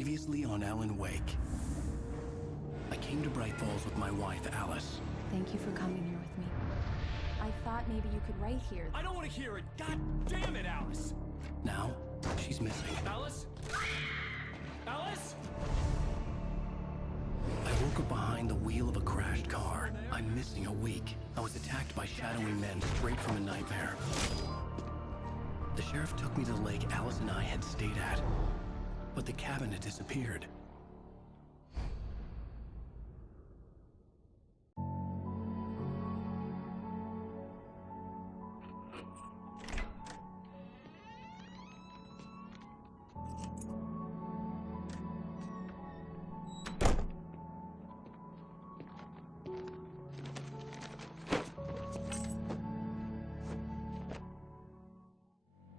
Previously on Alan Wake. I came to Bright Falls with my wife, Alice. Thank you for coming here with me. I thought maybe you could write here. I don't want to hear it! God damn it, Alice! Now, she's missing. Alice? Alice? I woke up behind the wheel of a crashed car. I'm missing a week. I was attacked by shadowy men straight from a nightmare. The sheriff took me to the lake Alice and I had stayed at. But the cabin had disappeared.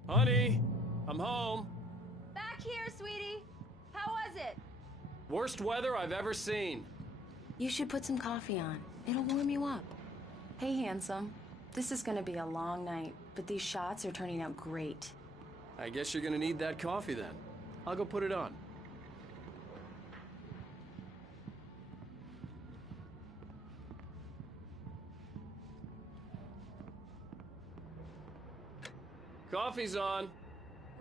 Honey, I'm home. Back here, sweetie. How was it? Worst weather I've ever seen. You should put some coffee on. It'll warm you up. Hey, handsome. This is gonna be a long night, but these shots are turning out great. I guess you're gonna need that coffee then. I'll go put it on. Coffee's on.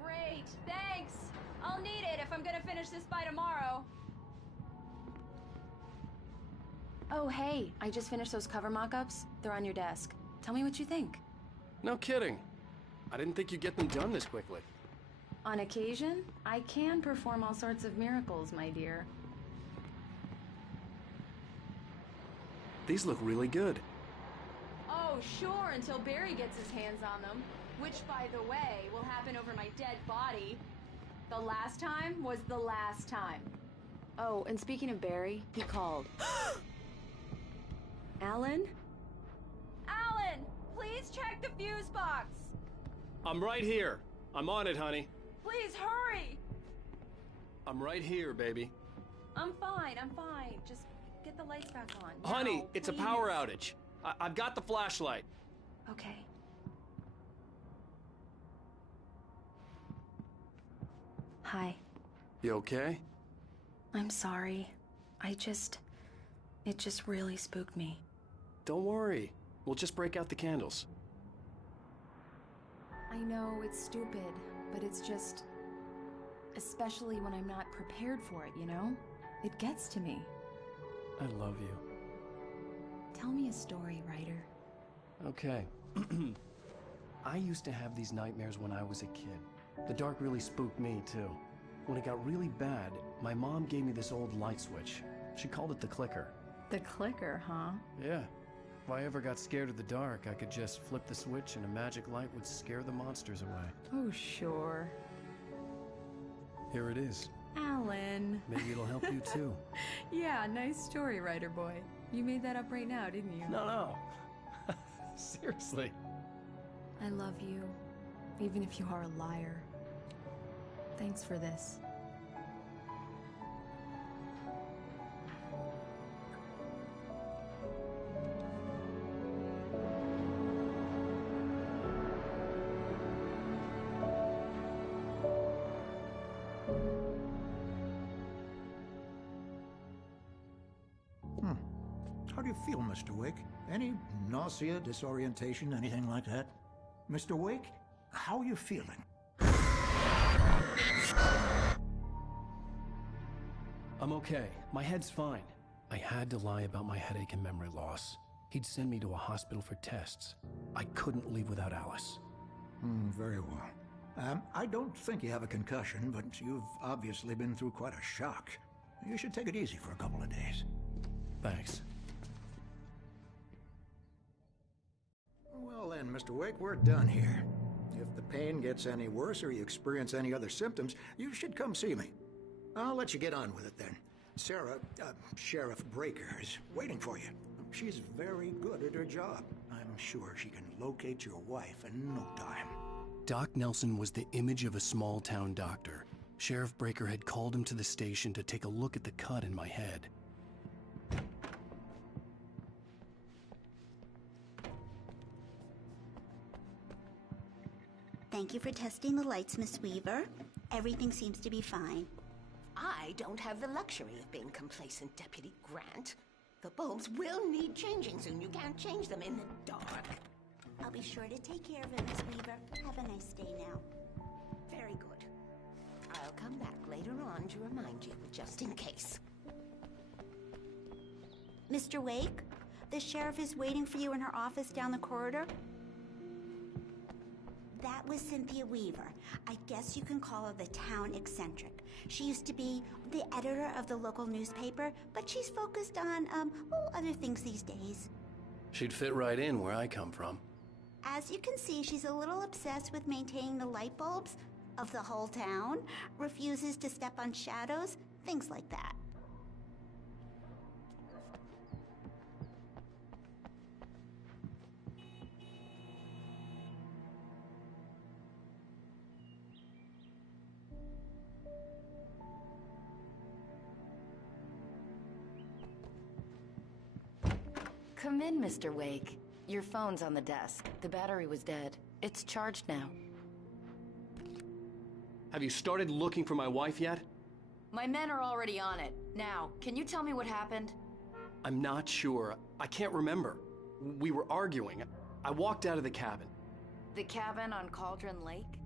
Great, thanks. I'll need it if I'm gonna finish this by tomorrow. Oh, hey, I just finished those cover mock-ups. They're on your desk. Tell me what you think. No kidding. I didn't think you'd get them done this quickly. On occasion, I can perform all sorts of miracles, my dear. These look really good. Oh, sure, until Barry gets his hands on them. Which, by the way, will happen over my dead body. The last time was the last time. Oh, and speaking of Barry, he called. Alan? Alan, please check the fuse box. I'm right here. I'm on it, honey. Please hurry. I'm right here, baby. I'm fine. Just get the lights back on. Honey, Now, it's a please. power outage. I've got the flashlight. Okay. Hi. You okay? I'm sorry. It just really spooked me. Don't worry. We'll just break out the candles. I know it's stupid, but it's just... especially when I'm not prepared for it, you know? It gets to me. I love you. Tell me a story, writer. Okay. I used to have these nightmares when I was a kid. The dark really spooked me, too. When it got really bad, my mom gave me this old light switch. She called it the clicker. The clicker, huh? Yeah. If I ever got scared of the dark, I could just flip the switch and a magic light would scare the monsters away. Oh, sure. Here it is. Alan. Maybe it'll help you, too. Yeah, nice story, writer boy. You made that up right now, didn't you? No. Seriously. I love you, even if you are a liar. Thanks for this. How do you feel, Mr. Wake? Any nausea, disorientation, anything like that? Mr. Wake, how are you feeling? I'm okay. My head's fine. I had to lie about my headache and memory loss. He'd send me to a hospital for tests. I couldn't leave without Alice. Very well. I don't think you have a concussion, but you've obviously been through quite a shock. You should take it easy for a couple of days. Thanks. Well then, Mr. Wake, we're done here. If the pain gets any worse or you experience any other symptoms, you should come see me. I'll let you get on with it then. Sarah, Sheriff Breaker, is waiting for you. She's very good at her job. I'm sure she can locate your wife in no time. Doc Nelson was the image of a small-town doctor. Sheriff Breaker had called him to the station to take a look at the cut in my head. Thank you for testing the lights, Miss Weaver. Everything seems to be fine. I I don't have the luxury of being complacent, Deputy Grant. The bulbs will need changing soon. You can't change them in the dark. I'll be sure to take care of it, Miss Weaver. Have a nice day now. Very good. I'll come back later on to remind you, just in case. Mr. Wake, the sheriff is waiting for you in her office down the corridor. That was Cynthia Weaver. I guess you can call her the town eccentric. She used to be the editor of the local newspaper, but she's focused on, other things these days. She'd fit right in where I come from. As you can see, she's a little obsessed with maintaining the light bulbs of the whole town, refuses to step on shadows, things like that. Come in, Mr. Wake. Your phone's on the desk. The battery was dead. It's charged now. Have you started looking for my wife yet? My men are already on it. Now, can you tell me what happened? I'm not sure. I can't remember. We were arguing. I walked out of the cabin. The cabin on Cauldron Lake?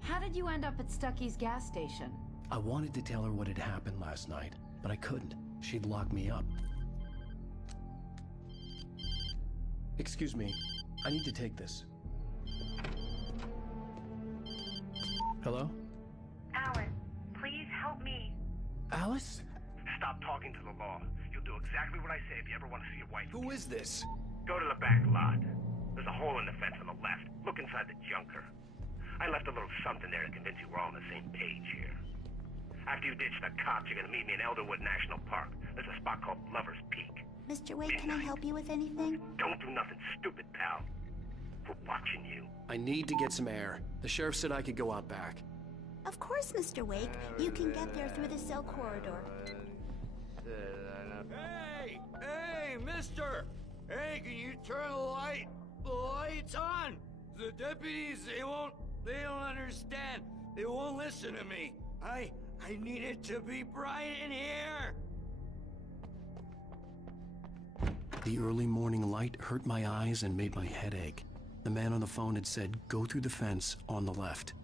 How did you end up at Stucky's gas station? I wanted to tell her what had happened last night, but I couldn't. She'd lock me up. Excuse me. I need to take this. Hello? Alice, please help me. Alice? Stop talking to the law. You'll do exactly what I say if you ever want to see your wife. Who is this? Go to the back lot. There's a hole in the fence on the left. Look inside the junker. I left a little something there to convince you we're all on the same page here. After you ditch the cops, you're gonna meet me in Elderwood National Park. There's a spot called Lover's Peak. Mr. Wake, can I help you with anything? Don't do nothing stupid, pal. We're watching you. I need to get some air. The sheriff said I could go out back. Of course, Mr. Wake. You can get there through the cell corridor. Hey! Hey, mister! Hey, can you turn the lights on? The deputies, they don't understand. They won't listen to me. I need it to be bright in here. The early morning light hurt my eyes and made my head ache. The man on the phone had said, go through the fence on the left.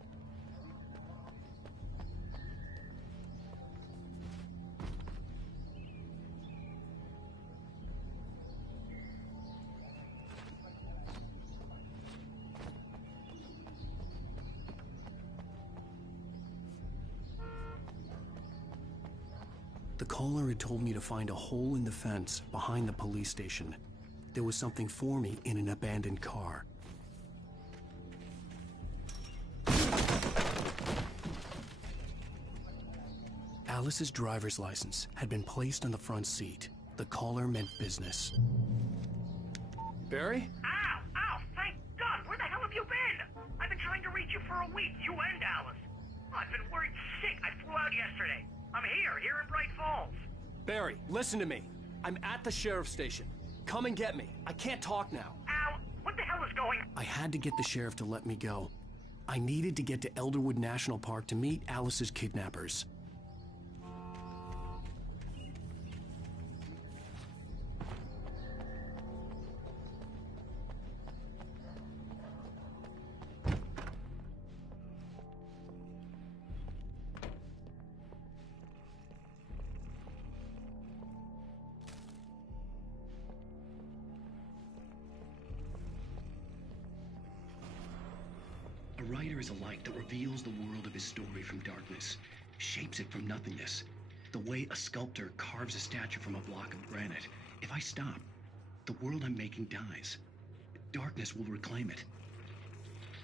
The caller had told me to find a hole in the fence behind the police station. There was something for me in an abandoned car. Alice's driver's license had been placed on the front seat. The caller meant business. Barry? Ow! Ow! Thank God! Where the hell have you been? I've been trying to reach you for a week, you and Alice. I've been worried sick. I flew out yesterday. I'm here in Bright Falls. Barry, listen to me. I'm at the sheriff's station. Come and get me. I can't talk now. Ow! What the hell is going on? I had to get the sheriff to let me go. I needed to get to Elderwood National Park to meet Alice's kidnappers. A writer is a light that reveals the world of his story from darkness, shapes it from nothingness. The way a sculptor carves a statue from a block of granite. If I stop, the world I'm making dies. Darkness will reclaim it.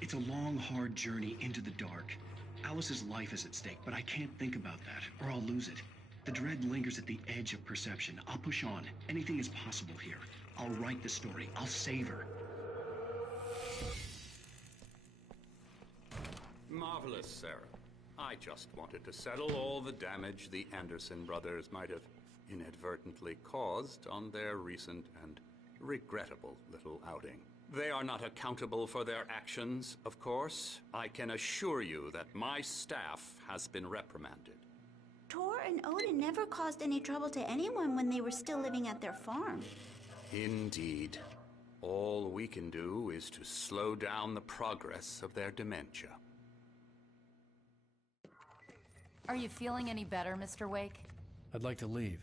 It's a long, hard journey into the dark. Alice's life is at stake, but I can't think about that, or I'll lose it. The dread lingers at the edge of perception. I'll push on. Anything is possible here. I'll write the story. I'll save her. Marvelous, Sarah. I just wanted to settle all the damage the Anderson brothers might have inadvertently caused on their recent and regrettable little outing. They are not accountable for their actions, of course. I can assure you that my staff has been reprimanded. Tor and Odin never caused any trouble to anyone when they were still living at their farm. Indeed. All we can do is to slow down the progress of their dementia. Are you feeling any better, Mr. Wake? I'd like to leave.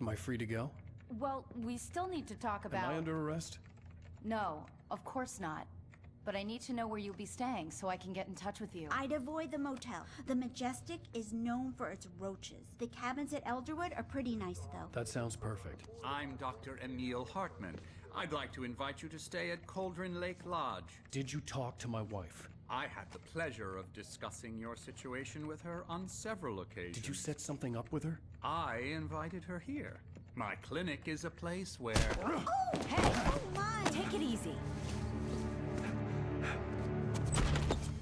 Am I free to go? Well, we still need to talk about... Am I under arrest? No, of course not. But I need to know where you'll be staying so I can get in touch with you. I'd avoid the motel. The Majestic is known for its roaches. The cabins at Elderwood are pretty nice, though. That sounds perfect. I'm Dr. Emil Hartman. I'd like to invite you to stay at Cauldron Lake Lodge. Did you talk to my wife? I had the pleasure of discussing your situation with her on several occasions. Did you set something up with her? I invited her here. My clinic is a place where... Oh! Hey! Oh my! Take it easy.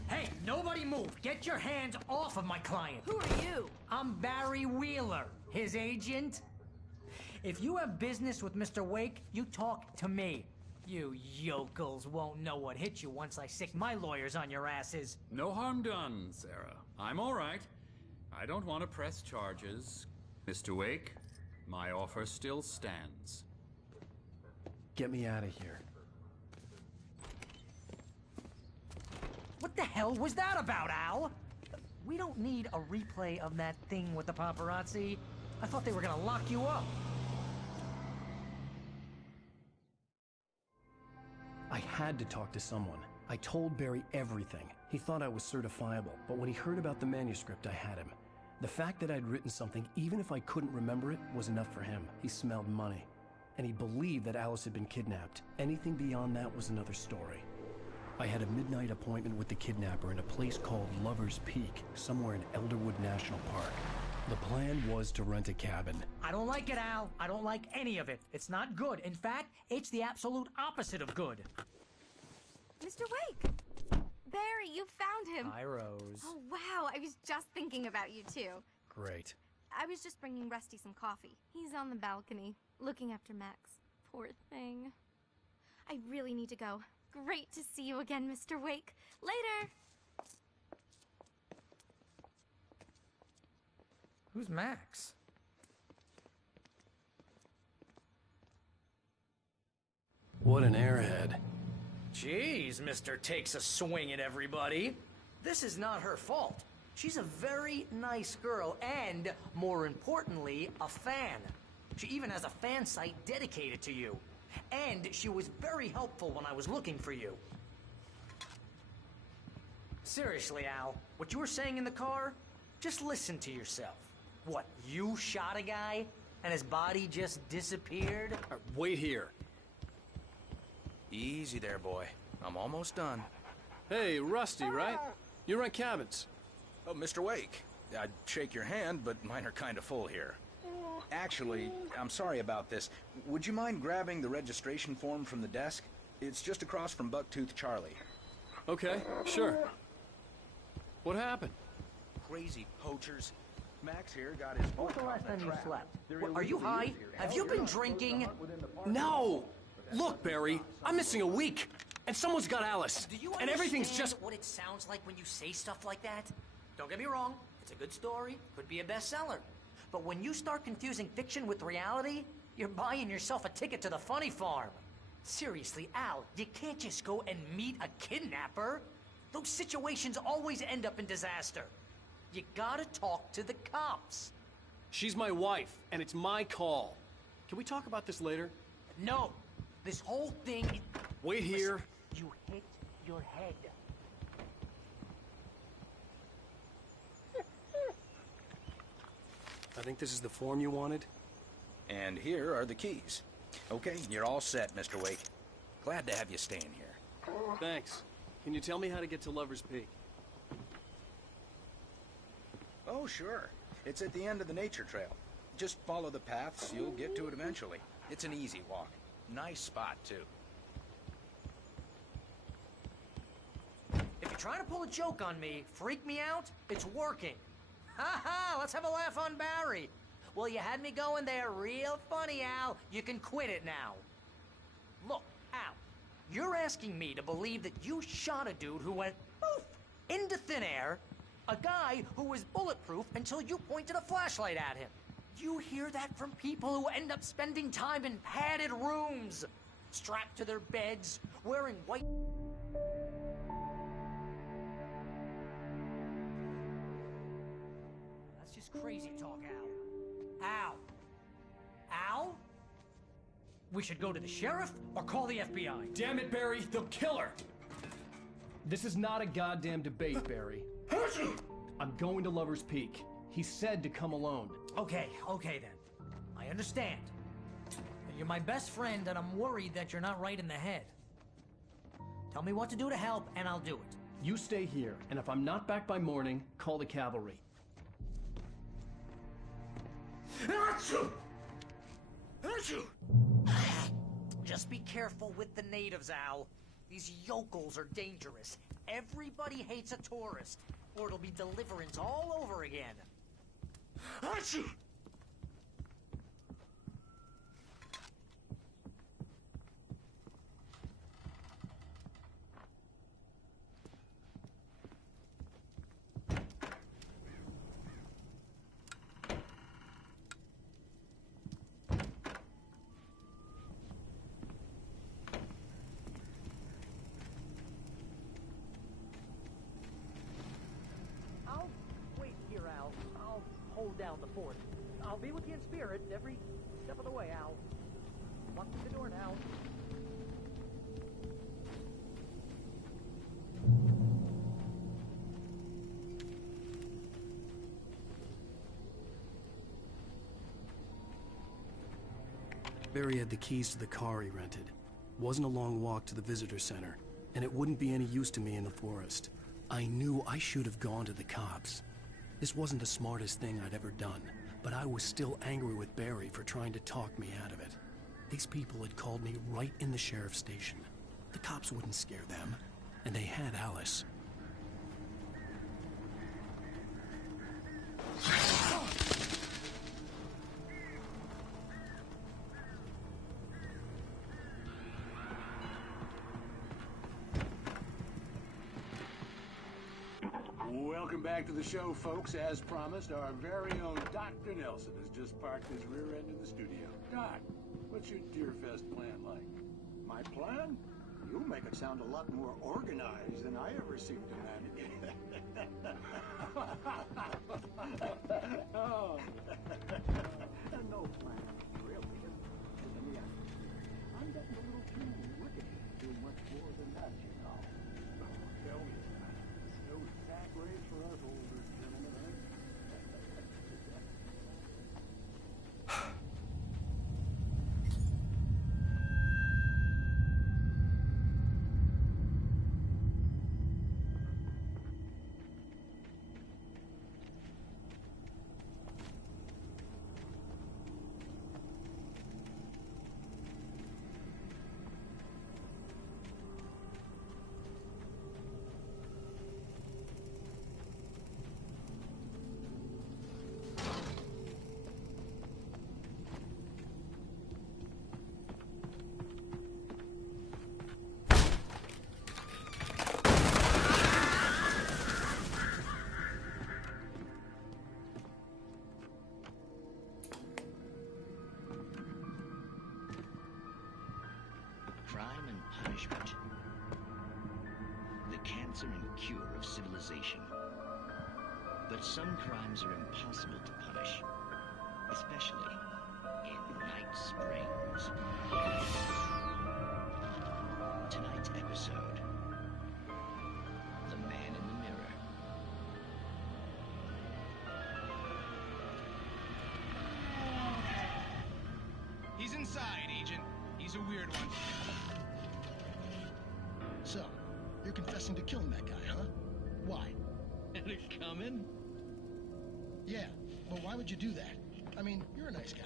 Hey, nobody move! Get your hands off of my client! Who are you? I'm Barry Wheeler, his agent. If you have business with Mr. Wake, you talk to me. You yokels won't know what hit you once I sick my lawyers on your asses. No harm done, Sarah. I'm all right. I don't want to press charges. Mr. Wake, my offer still stands. Get me out of here. What the hell was that about, Al? We don't need a replay of that thing with the paparazzi. I thought they were gonna lock you up. I had to talk to someone. I told Barry everything. He thought I was certifiable, but when he heard about the manuscript, I had him. The fact that I'd written something, even if I couldn't remember it, was enough for him. He smelled money. And he believed that Alice had been kidnapped. Anything beyond that was another story. I had a midnight appointment with the kidnapper in a place called Lover's Peak, somewhere in Elderwood National Park. The plan was to rent a cabin. I don't like it, Al. I don't like any of it. It's not good. In fact, it's the absolute opposite of good. Mr. Wake! Barry, you found him! Hi, Rose. Oh, wow. I was just thinking about you, too. Great. I was just bringing Rusty some coffee. He's on the balcony, looking after Max. Poor thing. I really need to go. Great to see you again, Mr. Wake. Later! Who's Max? What an airhead. Jeez, Mr. Takes a swing at everybody. This is not her fault. She's a very nice girl and, more importantly, a fan. She even has a fan site dedicated to you. And she was very helpful when I was looking for you. Seriously, Al, what you were saying in the car, just listen to yourself. What, you shot a guy and his body just disappeared? Wait here. Easy there, boy. I'm almost done. Hey, Rusty, right? You rent cabins. Oh, Mr. Wake. I'd shake your hand, but mine are kind of full here. Actually, I'm sorry about this. Would you mind grabbing the registration form from the desk? It's just across from Bucktooth Charlie. Okay, sure. What happened? Crazy poachers. Max here got his... When was the last time you slept? Are you high? Have you been drinking? No! Look, Barry, I'm missing a week. And someone's got Alice. Do you and everything's just... what it sounds like when you say stuff like that? Don't get me wrong. It's a good story. Could be a bestseller. But when you start confusing fiction with reality, you're buying yourself a ticket to the funny farm. Seriously, Al, you can't just go and meet a kidnapper. Those situations always end up in disaster. You gotta talk to the cops. She's my wife, and it's my call. Can we talk about this later? No. This whole thing... Wait here. Listen, you hit your head. I think this is the form you wanted. And here are the keys. Okay, you're all set, Mr. Wake. Glad to have you staying here. Thanks. Can you tell me how to get to Lover's Peak? Oh, sure. It's at the end of the nature trail. Just follow the paths, you'll get to it eventually. It's an easy walk. Nice spot, too. If you're trying to pull a joke on me, freak me out, it's working. Ha ha, let's have a laugh on Barry. Well, you had me going there real funny, Al. You can quit it now. Look, Al, you're asking me to believe that you shot a dude who went poof into thin air, A guy who was bulletproof until you pointed a flashlight at him. You hear that from people who end up spending time in padded rooms, strapped to their beds, wearing white... That's just crazy talk, Al. Al? Al? We should go to the sheriff or call the FBI. Damn it, Barry, they'll kill her! This is not a goddamn debate, Barry. I'm going to Lover's Peak. He said to come alone. Okay then. I understand. You're my best friend, and I'm worried that you're not right in the head. Tell me what to do to help, and I'll do it. You stay here, and if I'm not back by morning, call the cavalry. Just be careful with the natives, Al. These yokels are dangerous. Everybody hates a tourist, or it'll be Deliverance all over again. I'll wait here, Al. I'll hold down the fort. I'll be with you in spirit every step of the way, Al. Walk through the door now. Barry had the keys to the car he rented. Wasn't a long walk to the visitor center, and it wouldn't be any use to me in the forest. I knew I should have gone to the cops. This wasn't the smartest thing I'd ever done, but I was still angry with Barry for trying to talk me out of it. These people had called me right in the sheriff's station. The cops wouldn't scare them, and they had Alice. Welcome back to the show, folks. As promised, our very own Dr. Nelson has just parked his rear end in the studio. Doc, what's your Deerfest plan like? My plan? You make it sound a lot more organized than I ever seem to manage. Oh. No plan, really. In the end, I'm getting a little too wicked to do much more than that, you know. Tell me about it. No sack race for us older gentlemen, eh? Crime and punishment. The cancer and cure of civilization. But some crimes are impossible to punish, especially in Night Springs. Tonight's episode, The Man in the Mirror. He's inside, Agent. He's a weird one. So, you're confessing to killing that guy, huh? Why? Had it coming? Yeah, but why would you do that? I mean, you're a nice guy.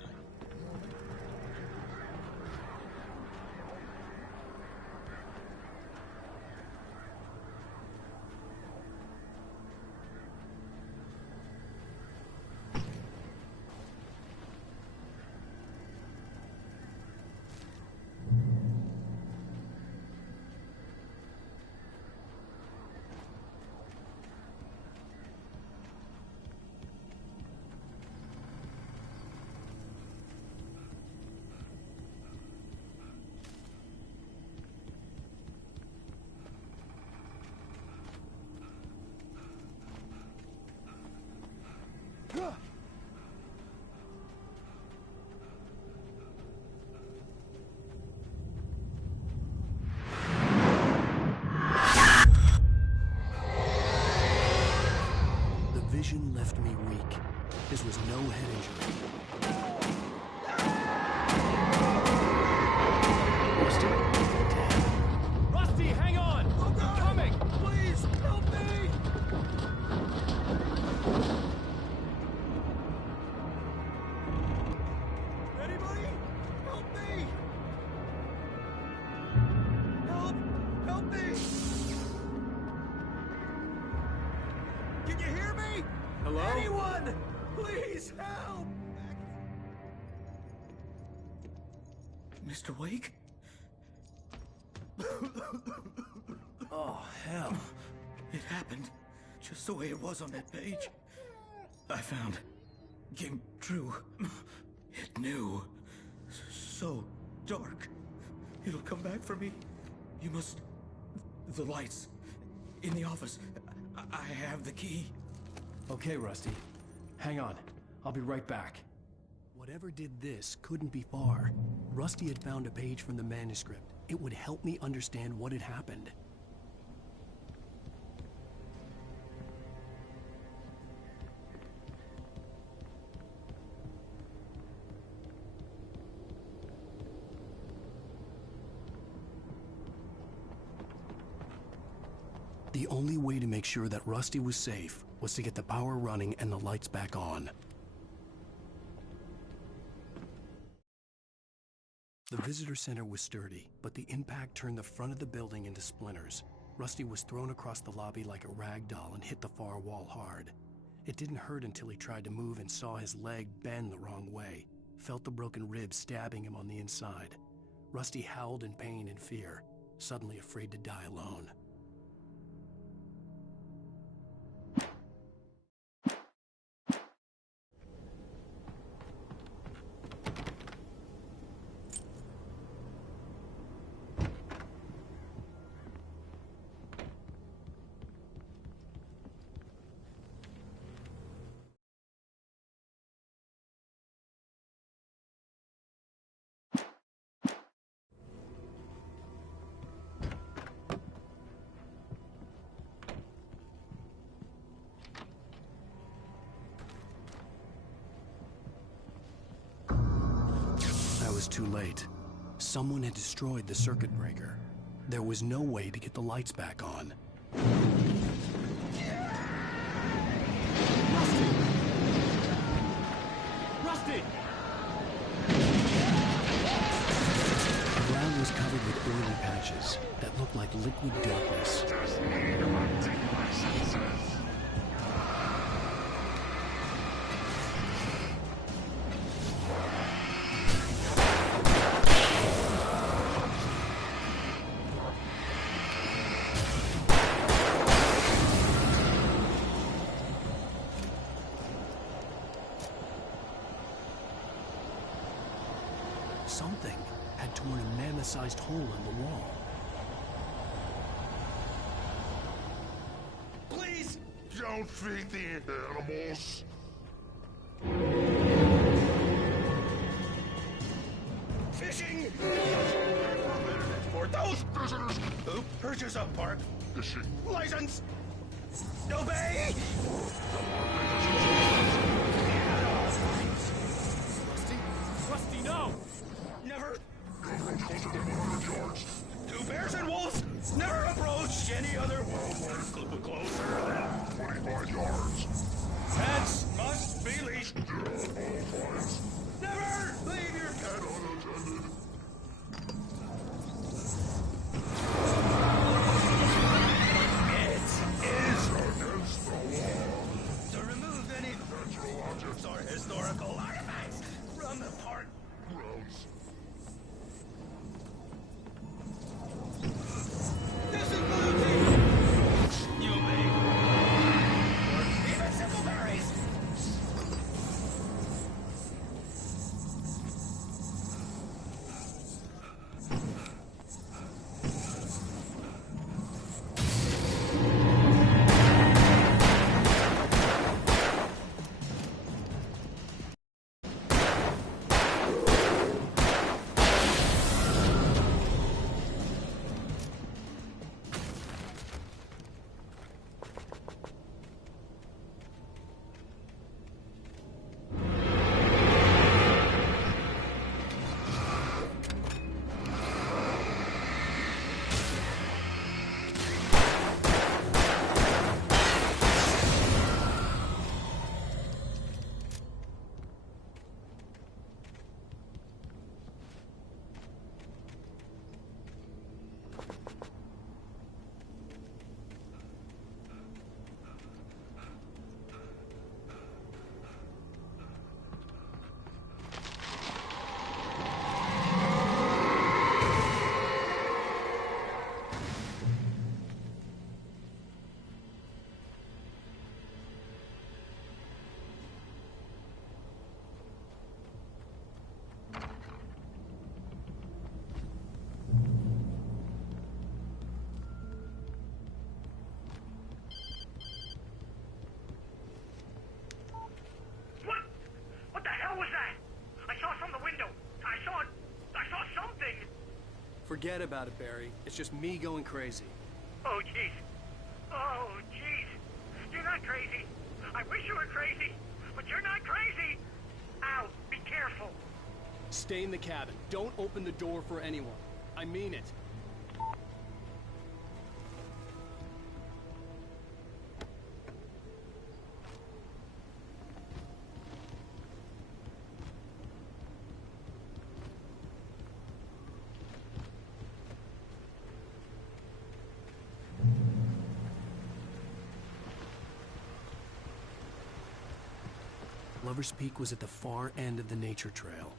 left me weak. This was no head injury. Rusty? Damn. Rusty, hang on! Oh, God. Coming! Please, help me! Anybody? Help me! Help me! Can you hear me? Hello? Anyone! Please help! Mr. Wake? Oh, hell. It happened just the way it was on that page. I found. Came true. It knew. So dark. It'll come back for me. You must... The lights. In the office. I have the key. Okay, Rusty. Hang on. I'll be right back. Whatever did this couldn't be far. Rusty had found a page from the manuscript. It would help me understand what had happened. The only way to make sure that Rusty was safe was to get the power running and the lights back on. The visitor center was sturdy, but the impact turned the front of the building into splinters. Rusty was thrown across the lobby like a rag doll and hit the far wall hard. It didn't hurt until he tried to move and saw his leg bend the wrong way, felt the broken ribs stabbing him on the inside. Rusty howled in pain and fear, suddenly afraid to die alone. I was too late. Someone had destroyed the circuit breaker. There was no way to get the lights back on. Rusty! The ground was covered with oily patches that looked like liquid darkness. Just need to update my senses. Something had torn a mammoth-sized hole in the wall. Please! Don't feed the animals! Fishing! For those visitors who purchase a park fishing license! Obey! Rusty, no! Never! Don't approach closer than 100 yards. Two bears and wolves never approach any other wildlife closer than 25 yards. Pets must be leashed. All flies. Never leave your pet unattended. It is against the law to remove any natural objects or historical artifacts from the park grounds. This includes you may even simple berries. Forget about it, Barry. It's just me going crazy. Oh, jeez. Oh, jeez. You're not crazy. I wish you were crazy, but you're not crazy. Ow, be careful. Stay in the cabin. Don't open the door for anyone. I mean it. Lover's Peak was at the far end of the nature trail.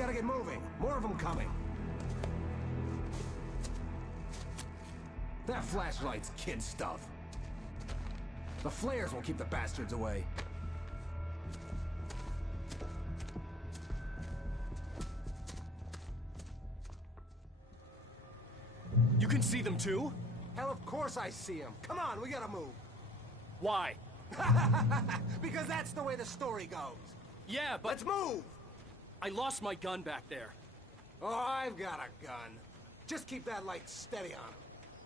gotta get moving. More of them coming. That flashlight's kid stuff. The flares will keep the bastards away. You can see them too? Hell, of course I see them. Come on, we gotta move. Why? Because that's the way the story goes. Yeah, but... Let's move! I lost my gun back there. Oh, I've got a gun. Just keep that light steady on him.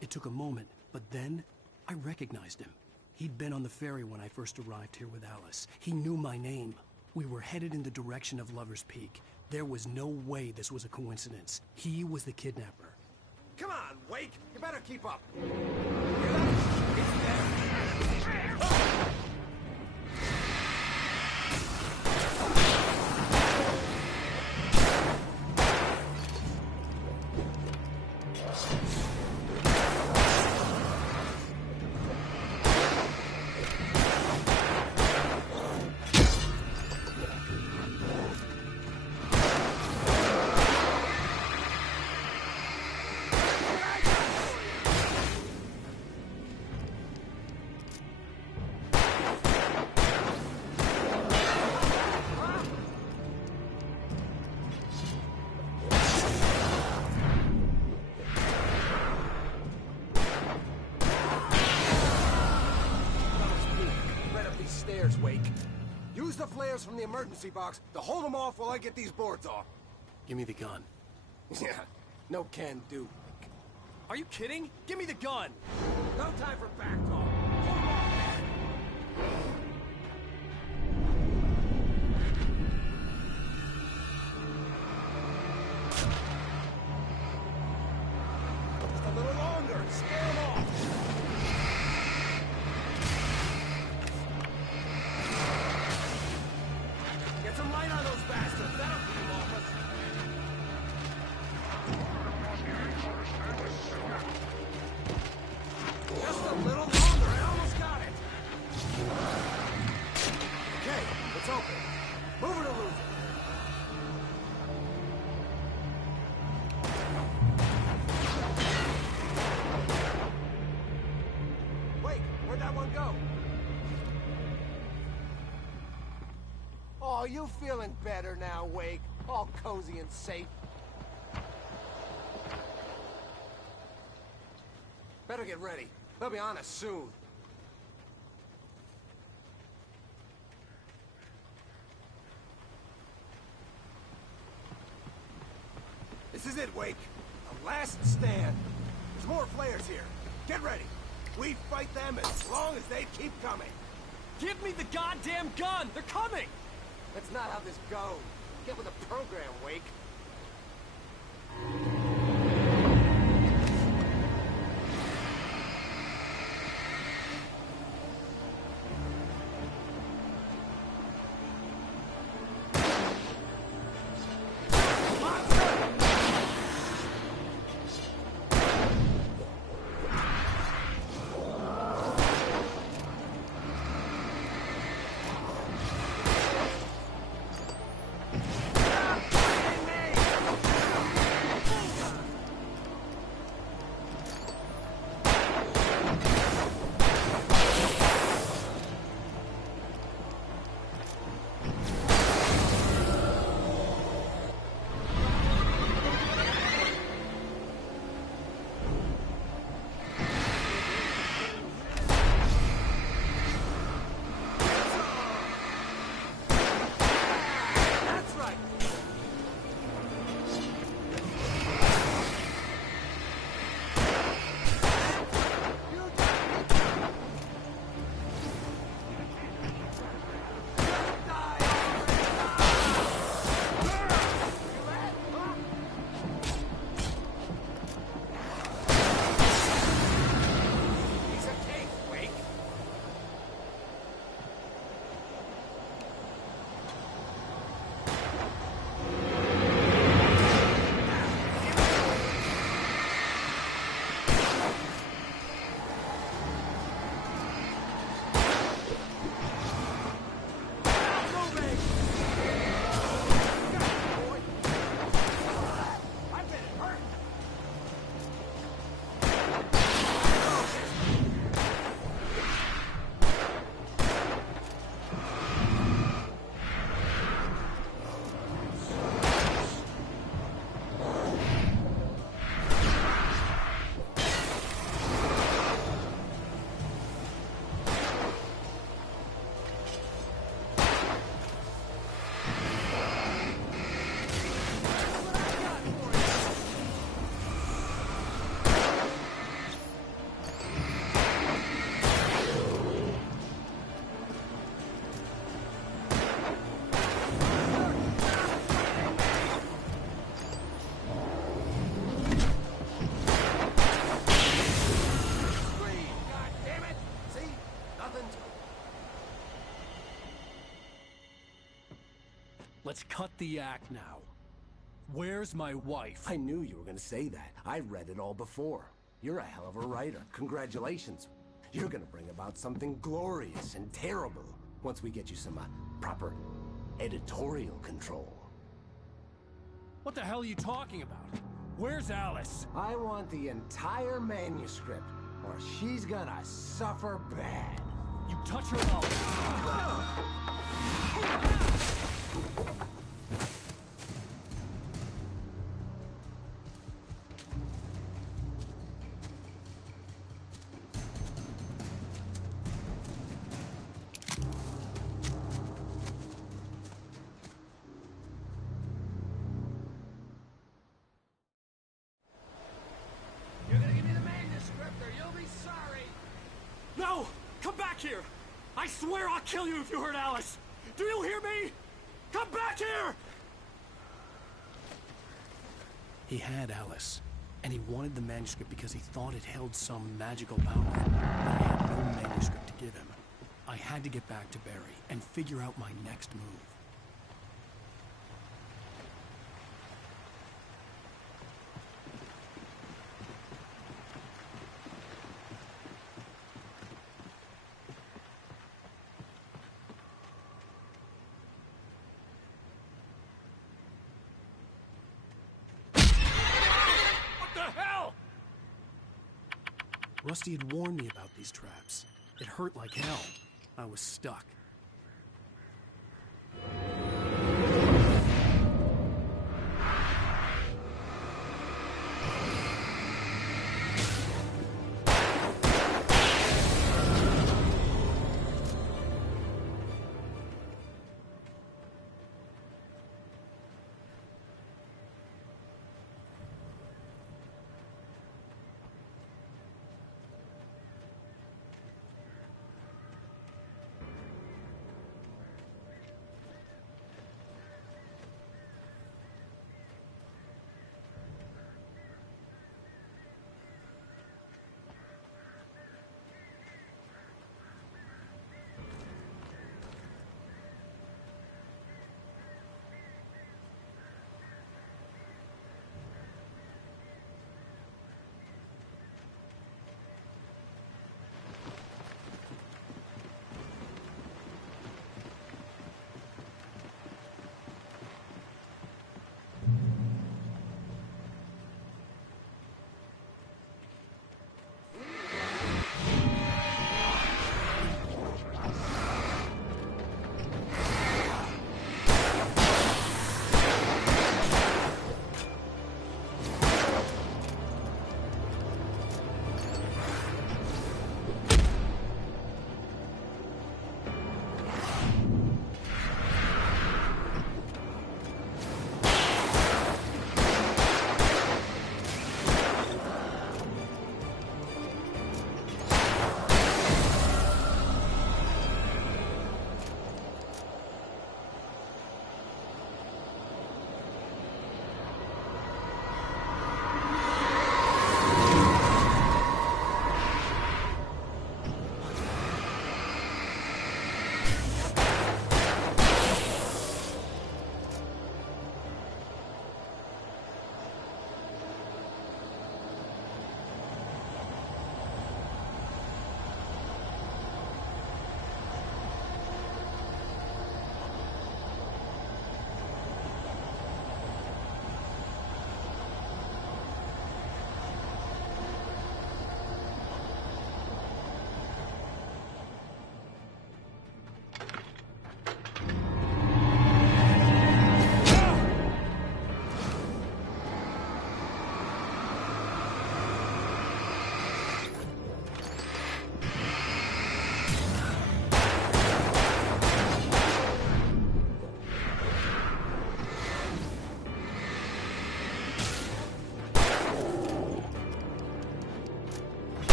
It took a moment, but then I recognized him. He'd been on the ferry when I first arrived here with Alice. He knew my name. We were headed in the direction of Lover's Peak. There was no way this was a coincidence. He was the kidnapper. Come on, Wake! You better keep up. Wake. Use the flares from the emergency box to hold them off while I get these boards off. Give me the gun. Yeah, no can do. Are you kidding? Give me the gun! No time for back talk. Hold them off, man. Just a little longer. Scare them off. Get some light on those bastards. That'll keep them off us. Just a little longer. I almost got it. Okay, it's open. Move it or lose it. Wait, where'd that one go? Oh, you feeling better now, Wake? All cozy and safe. Better get ready. They'll be on us soon. This is it, Wake. The last stand. There's more flares here. Get ready. We fight them as long as they keep coming. Give me the goddamn gun! They're coming! That's not how this goes. Get with the program, Wake. let's cut the act now. Where's my wife? I knew you were gonna say that. I read it all before. You're a hell of a writer. Congratulations. You're gonna bring about something glorious and terrible once we get you some proper editorial control. What the hell are you talking about? Where's Alice? I want the entire manuscript, or she's gonna suffer bad. You touch her mouth. You're gonna give me the manuscript or you'll be sorry. No! Come back here! I swear I'll kill you if you hurt Alice! Do you hear me? Come back here! He had Alice, and he wanted the manuscript because he thought it held some magical power. But I had no manuscript to give him. I had to get back to Barry and figure out my next move. Rusty had warned me about these traps. It hurt like hell. I was stuck.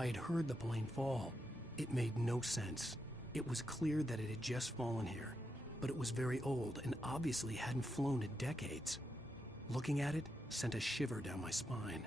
I had heard the plane fall. It made no sense. It was clear that it had just fallen here, but it was very old and obviously hadn't flown in decades. Looking at it sent a shiver down my spine.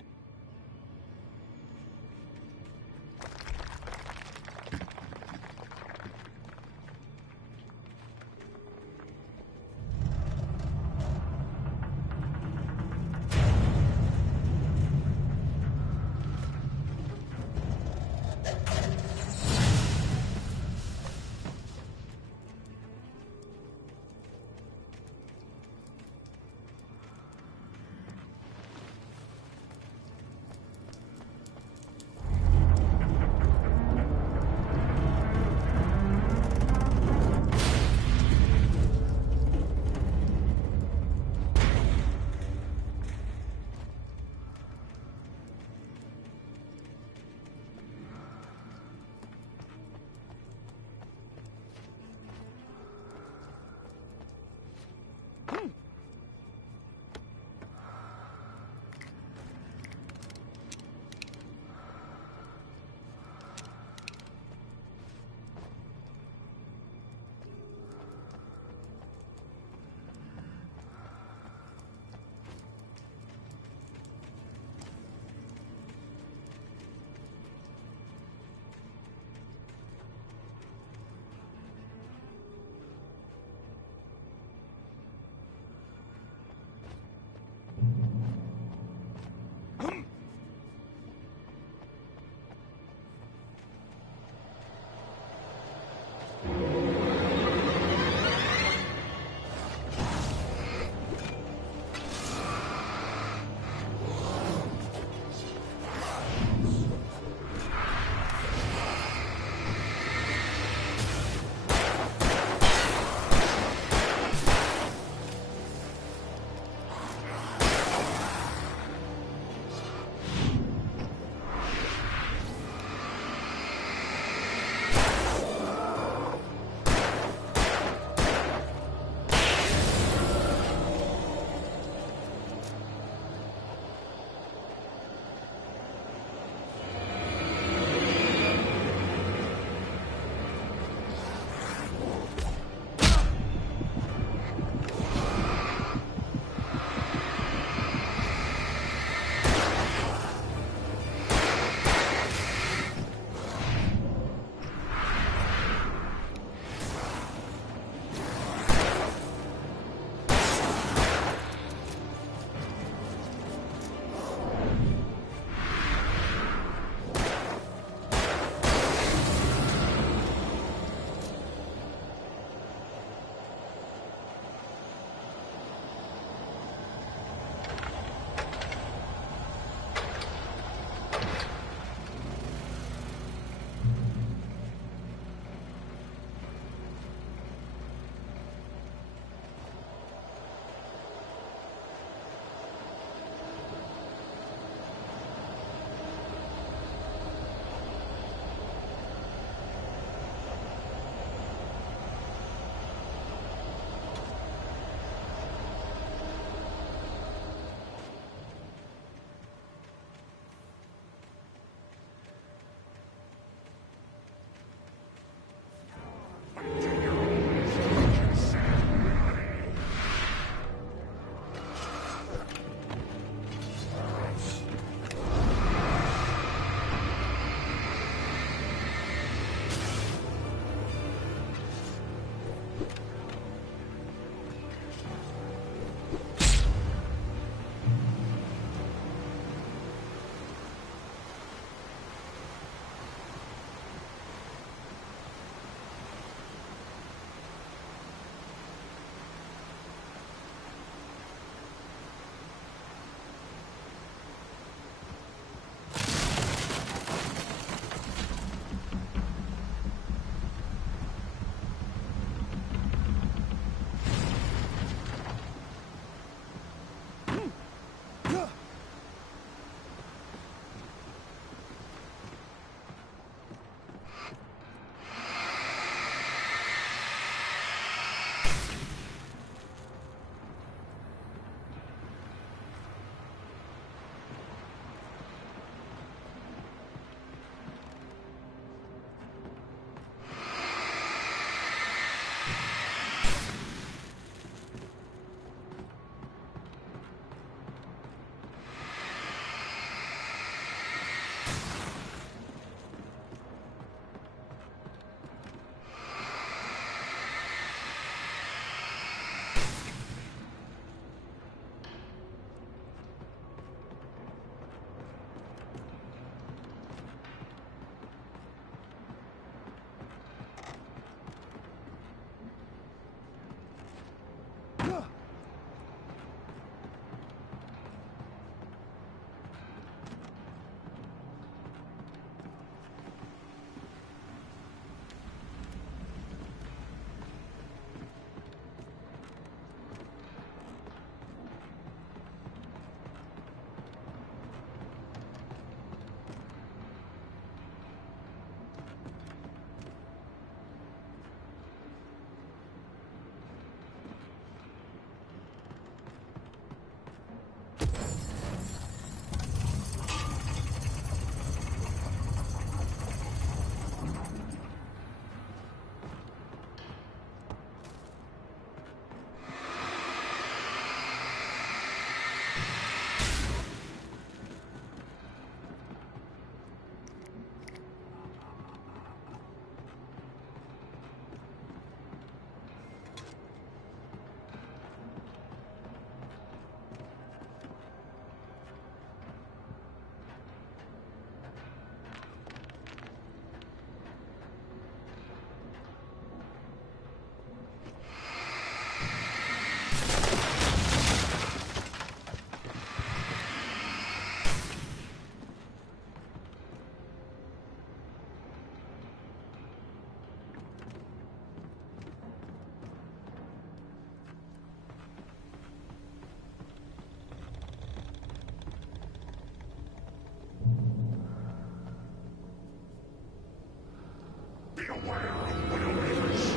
Be aware of well-wishers.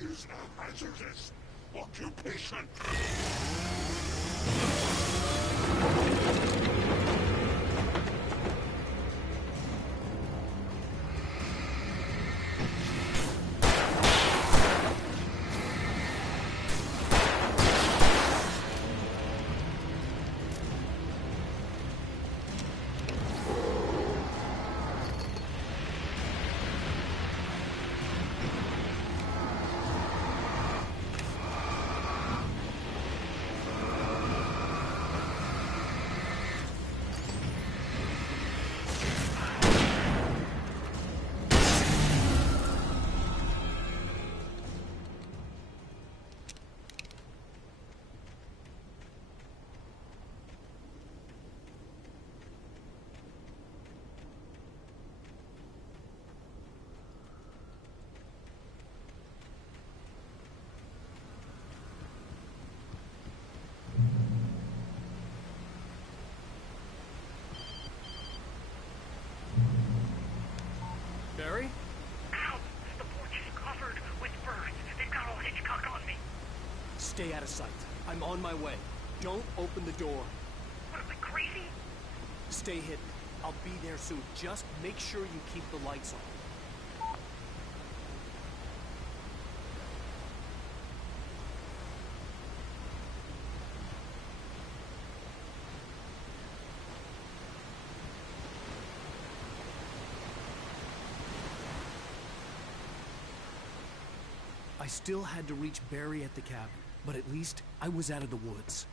Is a hazardous occupation. Barry? Ow! The porch is covered with birds. They've got all Hitchcock on me. Stay out of sight. I'm on my way. Don't open the door. What am I, crazy? Stay hidden. I'll be there soon. Just make sure you keep the lights on. I still had to reach Barry at the cabin, but at least I was out of the woods.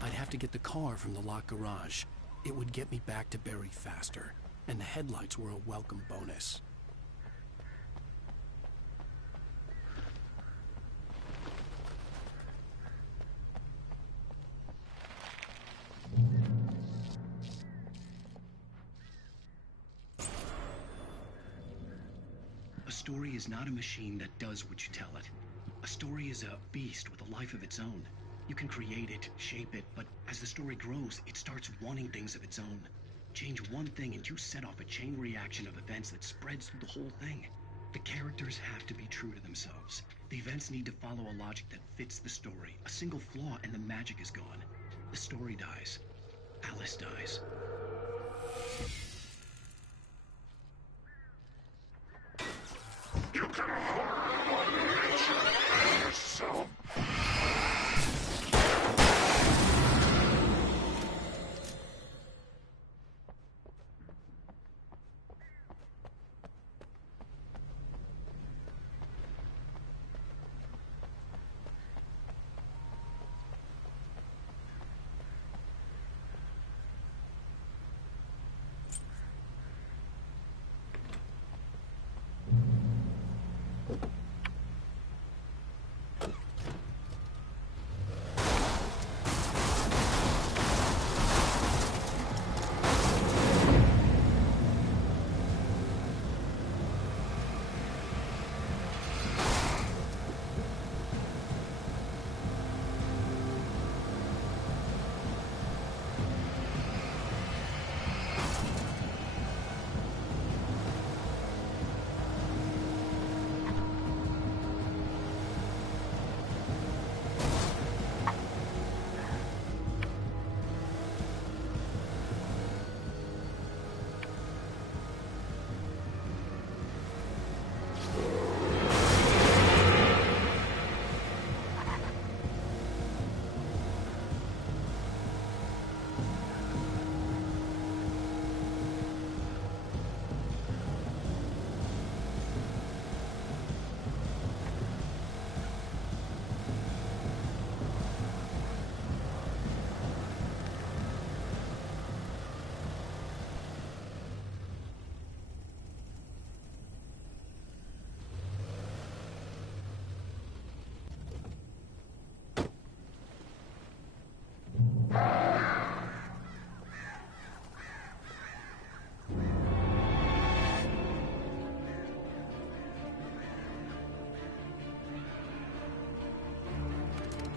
I'd have to get the car from the locked garage. It would get me back to Barry faster, and the headlights were a welcome bonus. A story is not a machine that does what you tell it. A story is a beast with a life of its own. You can create it, shape it, but as the story grows, it starts wanting things of its own. Change one thing and you set off a chain reaction of events that spreads through the whole thing. The characters have to be true to themselves. The events need to follow a logic that fits the story. A single flaw and the magic is gone. The story dies. Alice dies. You can harm my nature yourself.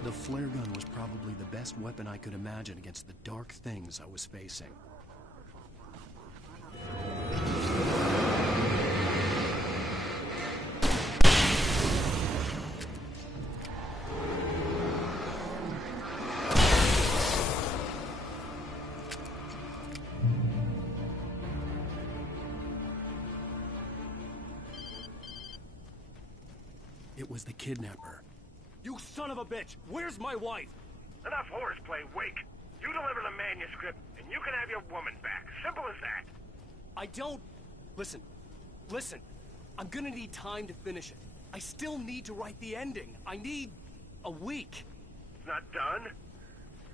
The flare gun was probably the best weapon I could imagine against the dark things I was facing. It was the kidnapper. You son of a bitch! Where's my wife? Enough horseplay, Wake. You deliver the manuscript, and you can have your woman back. Simple as that. I don't... Listen. I'm gonna need time to finish it. I still need to write the ending. I need a week. It's not done?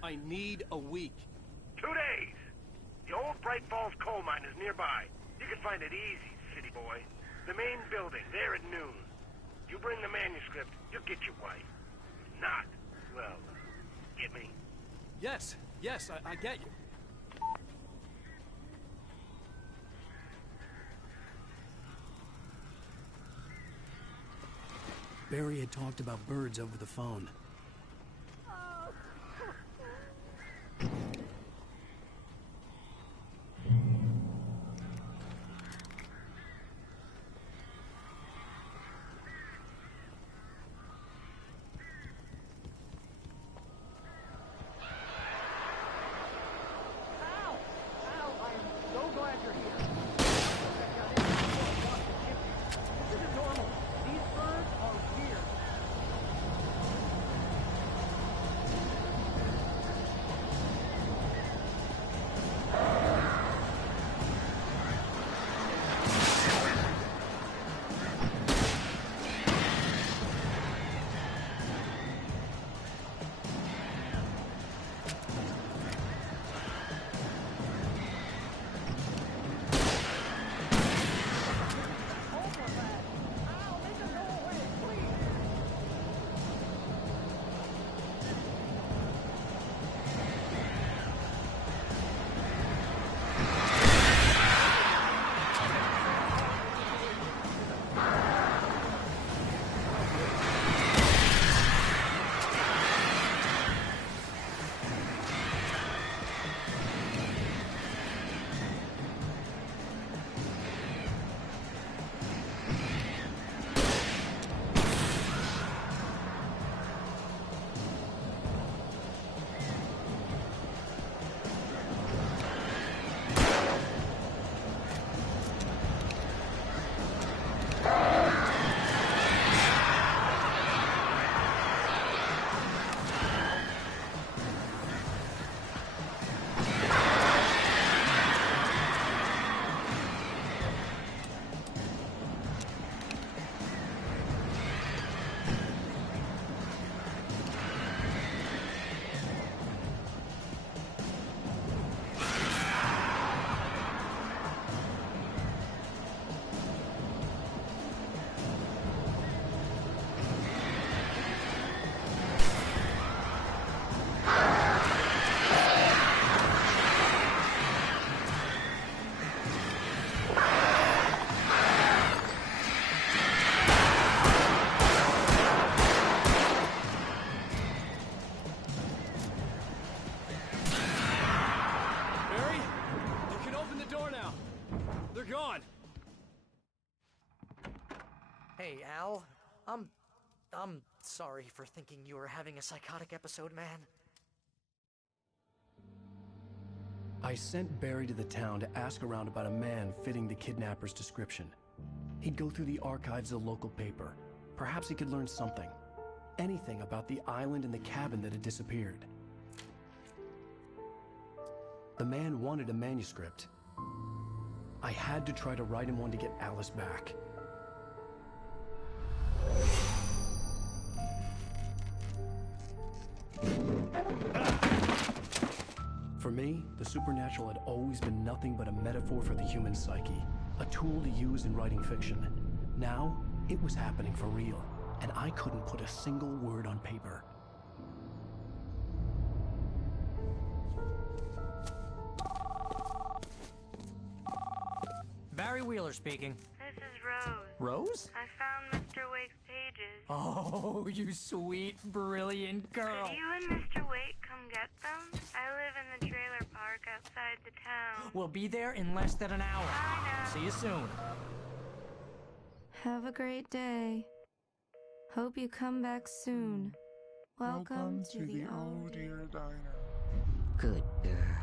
I need a week. 2 days. The old Bright Falls coal mine is nearby. You can find it easy, city boy. The main building, there at noon. You bring the manuscript, you'll get your wife. If not, well, get me? Yes, I get you. Barry had talked about birds over the phone. gone. Hey, Al. I'm sorry for thinking you were having a psychotic episode, man. I sent Barry to the town to ask around about a man fitting the kidnapper's description. He'd go through the archives of the local paper. Perhaps he could learn something. Anything about the island and the cabin that had disappeared. The man wanted a manuscript. I had to try to write him one to get Alice back. For me, the supernatural had always been nothing but a metaphor for the human psyche, a tool to use in writing fiction. Now, it was happening for real, and I couldn't put a single word on paper. Barry Wheeler speaking. This is Rose. Rose? I found Mr. Wake's pages. Oh, you sweet, brilliant girl. Could you and Mr. Wake come get them? I live in the trailer park outside the town. We'll be there in less than an hour. I know. See you soon. Have a great day. Hope you come back soon. Welcome to the old dear diner. Good girl.